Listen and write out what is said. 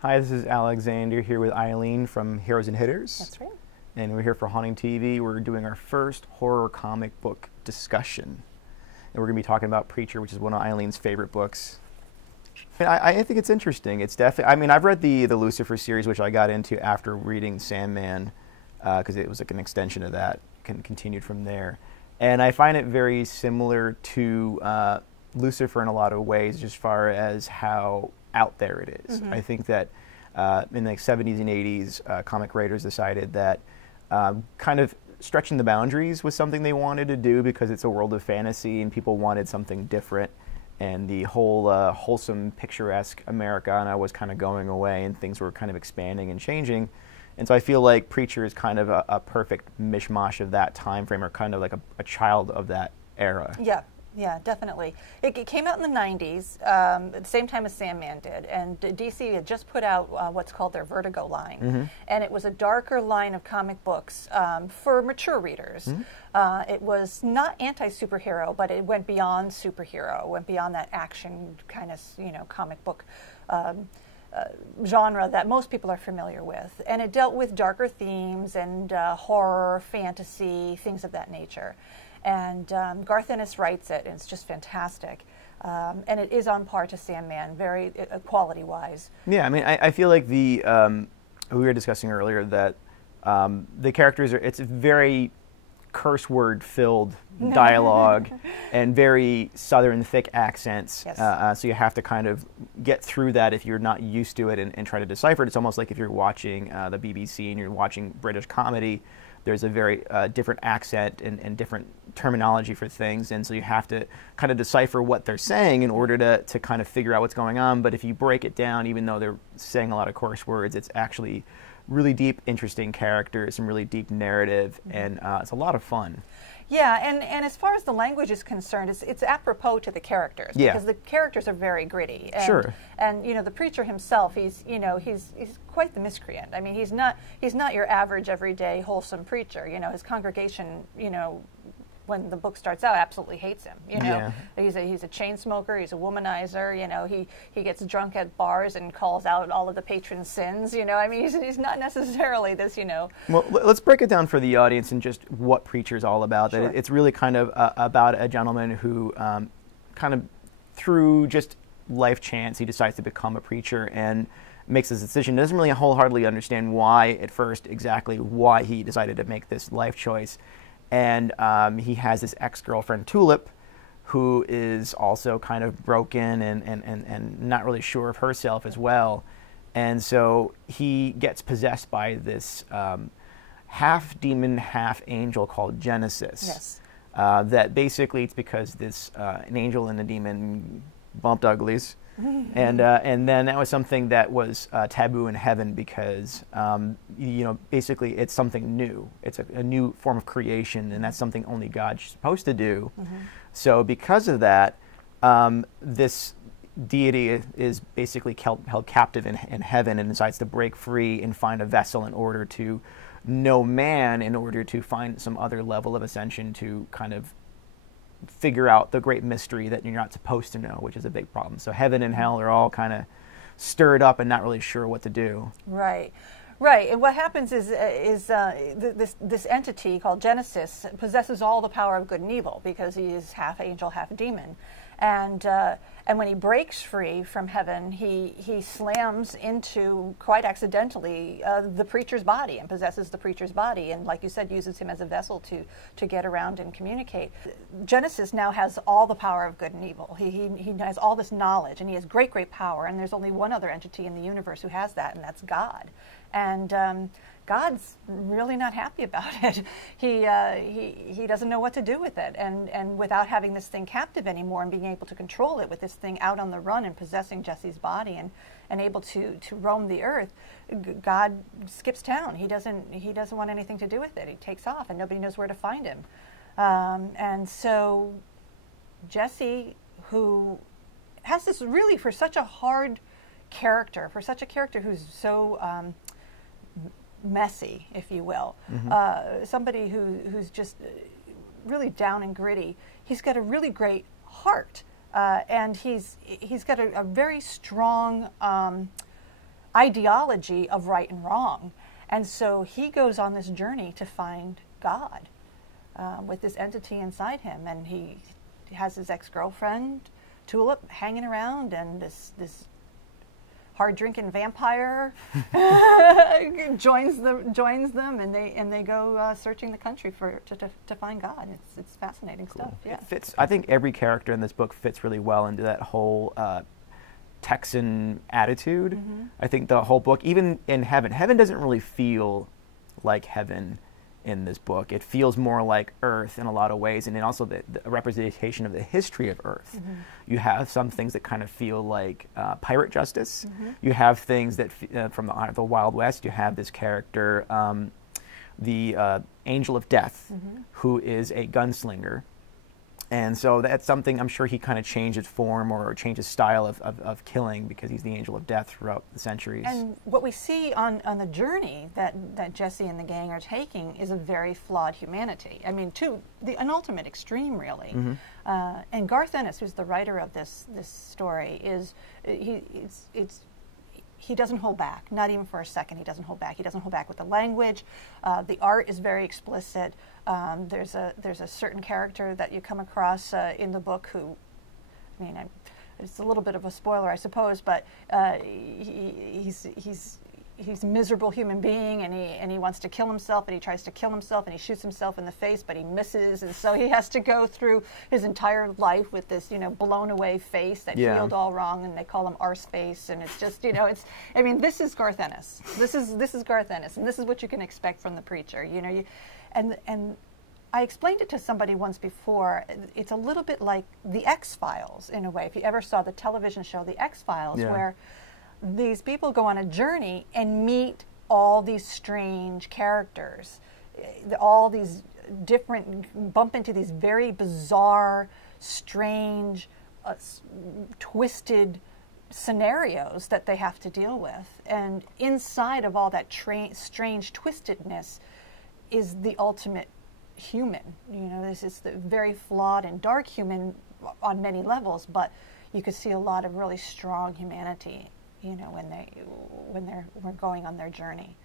Hi, this is Alexander here with Eileen from Heroes and Hitters. That's right. And we're here for Haunting TV. We're doing our first horror comic book discussion. And we're going to be talking about Preacher, which is one of Eileen's favorite books. I think it's interesting. It's definitely, I mean, I've read the Lucifer series, which I got into after reading Sandman, because it was like an extension of that, continued from there. And I find it very similar to Lucifer in a lot of ways, as far as how out there it is. I think that in the 70s and 80s, comic writers decided that kind of stretching the boundaries was something they wanted to do because it's a world of fantasy and people wanted something different. And the whole wholesome, picturesque Americana was kind of going away and things were kind of expanding and changing. And so I feel like Preacher is kind of a perfect mishmash of that time frame, or kind of like a child of that era. Yeah. Yeah, definitely. It came out in the 90s, at the same time as Sandman did, and DC had just put out what's called their Vertigo line, and it was a darker line of comic books for mature readers. It was not anti-superhero, but it went beyond superhero, went beyond that action kind of, comic book genre that most people are familiar with, and it dealt with darker themes and horror, fantasy, things of that nature. And Garth Ennis writes it, and it's just fantastic. And it is on par to Sandman, very quality-wise. Yeah, I mean, I feel like we were discussing earlier that the characters it's very curse word-filled dialogue and very Southern thick accents. Yes. So you have to kind of get through that if you're not used to it and try to decipher it. It's almost like if you're watching the BBC and you're watching British comedy. There's a very different accent and different terminology for things, and so you have to kind of decipher what they're saying in order to kind of figure out what's going on. But if you break it down, even though they're saying a lot of coarse words, it's actually really deep, interesting characters, some really deep narrative, and it's a lot of fun. Yeah, and as far as the language is concerned, it's apropos to the characters, because the characters are very gritty. And, sure. And the preacher himself, he's quite the miscreant. I mean, he's not your average, everyday, wholesome preacher. His congregation, when the book starts out, absolutely hates him. Yeah. He's a chain smoker. He's a womanizer. He gets drunk at bars and calls out all of the patrons' sins. I mean, he's not necessarily this. Well, let's break it down for the audience and just what Preacher's all about. Sure. That it's really kind of about a gentleman who, kind of through just life chance, he decides to become a preacher and makes this decision. Doesn't really wholeheartedly understand why at first, exactly why he decided to make this life choice. And he has this ex-girlfriend, Tulip, who is also kind of broken and not really sure of herself as well. And so he gets possessed by this half demon, half angel called Genesis. Yes. That basically it's because an angel and a demon bumped uglies. And then that was something that was taboo in heaven because, basically it's something new. It's a new form of creation, and that's something only God's supposed to do. So because of that, this deity is basically held captive in heaven and decides to break free and find a vessel in order to know man, in order to find some other level of ascension to kind of figure out the great mystery that you're not supposed to know, which is a big problem. So heaven and hell are all kind of stirred up and not really sure what to do. Right. Right, and what happens is this entity called Genesis possesses all the power of good and evil because he is half angel, half demon, and when he breaks free from heaven, he slams into, quite accidentally, the preacher's body and possesses the preacher's body, and like you said, uses him as a vessel to get around and communicate. Genesis now has all the power of good and evil. He has all this knowledge, and he has great power, and there's only one other entity in the universe who has that, and that's God. And God's really not happy about it. He doesn't know what to do with it, and without having this thing captive anymore and being able to control it, with this thing out on the run and possessing Jesse's body and able to roam the earth, God skips town. He doesn't want anything to do with it. He takes off, and nobody knows where to find him. And so Jesse, who has this really, for such a hard character, for such a character who's so messy, if you will, somebody who's just really down and gritty, he's got a really great heart, and he's got a very strong ideology of right and wrong. And so he goes on this journey to find God with this entity inside him. And he has his ex-girlfriend, Tulip, hanging around, and this hard-drinking vampire joins them, and they go searching the country to find God. It's fascinating stuff. Yeah. It fits. I think every character in this book fits really well into that whole Texan attitude. Mm-hmm. I think the whole book, even in heaven doesn't really feel like heaven in this book. It feels more like Earth in a lot of ways, and then also the representation of the history of Earth. Mm-hmm. You have some things that kind of feel like pirate justice. Mm-hmm. You have things that from the Wild West. You have this character, the Angel of Death, mm-hmm. who is a gunslinger. And so that's something I'm sure he kind of changed his form or changed his style of killing, because he's the Angel of Death throughout the centuries. And what we see on the journey that Jesse and the gang are taking is a very flawed humanity. I mean, to an ultimate extreme, really. Mm-hmm. And Garth Ennis, who's the writer of this story, he doesn't hold back, not even for a second. He doesn't hold back. He doesn't hold back with the language. The art is very explicit. There's a certain character that you come across in the book who, I mean, it's a little bit of a spoiler, I suppose, but he's a miserable human being, and he wants to kill himself, and he tries to kill himself, and he shoots himself in the face, but he misses, and so he has to go through his entire life with this, blown away face that healed all wrong, and they call him arse face, and it's just, I mean, this is Garth Ennis. This is Garth Ennis, and this is what you can expect from the preacher, and I explained it to somebody once before. It's a little bit like The X-Files in a way. If you ever saw the television show The X-Files, where these people go on a journey and meet all these strange characters, all these bump into these very bizarre, strange, twisted scenarios that they have to deal with. And inside of all that strange twistedness is the ultimate human. This is the very flawed and dark human on many levels, but you could see a lot of really strong humanity when they're going on their journey.